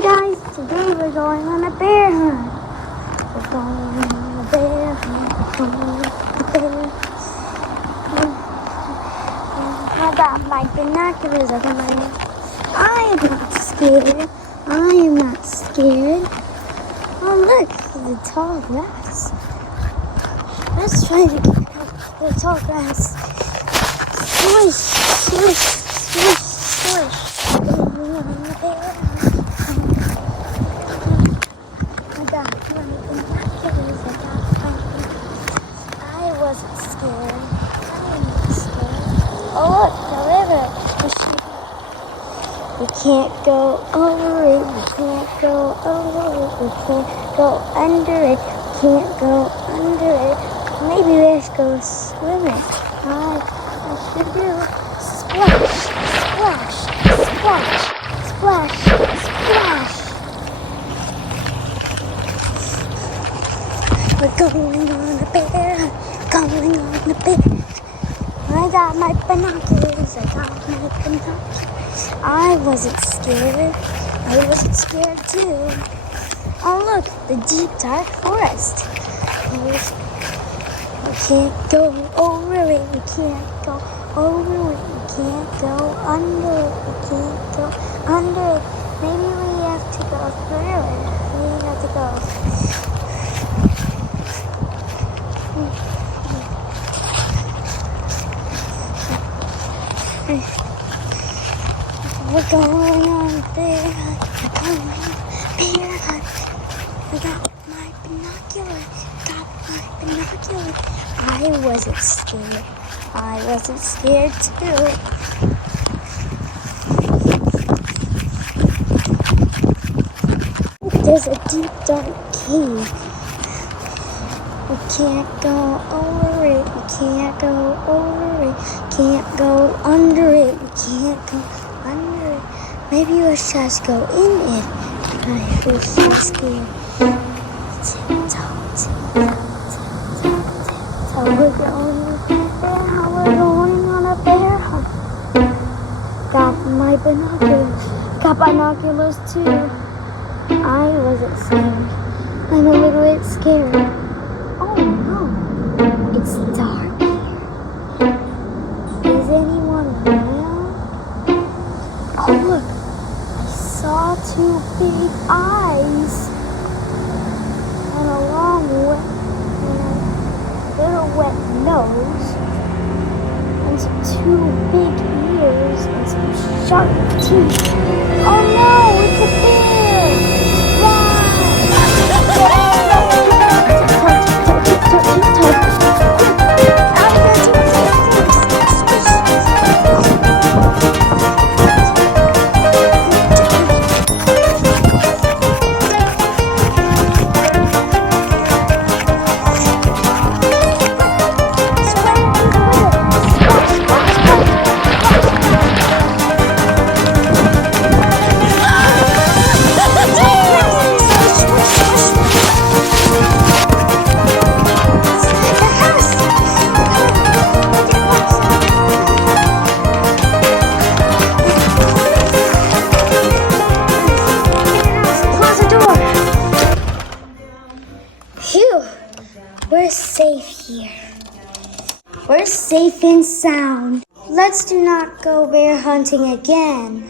Hey guys, today we're going on a bear hunt. We're going on a bear hunt. We're going on a bear hunt. I got my binoculars up in my hand. I am not scared. I am not scared. Oh look, the tall grass. Let's try to get out the tall grass. Swish, swish, swish, swish. Going on a bear hunt. I wasn't scared. I am not scared. Oh look, the river. We can't go over it. We can't go over it. We can't go under it. We can't go under it. Maybe we should go swimming. I should do. Splash, splash, splash, splash, splash. We're going on a bear hunt, going on a bear hunt. I got my binoculars, I wasn't scared. I wasn't scared too. Oh look, the deep dark forest. We can't go over it, we can't go over it, we can't go under it, we can't go under it. Maybe we have to go through it. We have to go. We're going on a bear hunt. We're going on a bear hunt. I got my binoculars. I wasn't scared. I wasn't scared too. There's a deep dark cave. We can't go over it. We can't go over it. Can't go under it. We can't go under it. Maybe we should just go in it. I feel so scared. So we're going on a bear hunt. Got my binoculars. Got binoculars too. I wasn't scared. I'm a little bit scared. Oh no, it's dark here. Is anyone around? Oh look, I saw two big eyes and a long little wet nose and some two big ears and some sharp teeth. Oh no, it's a bear! Phew, we're safe here. We're safe and sound. Let's do not go bear hunting again.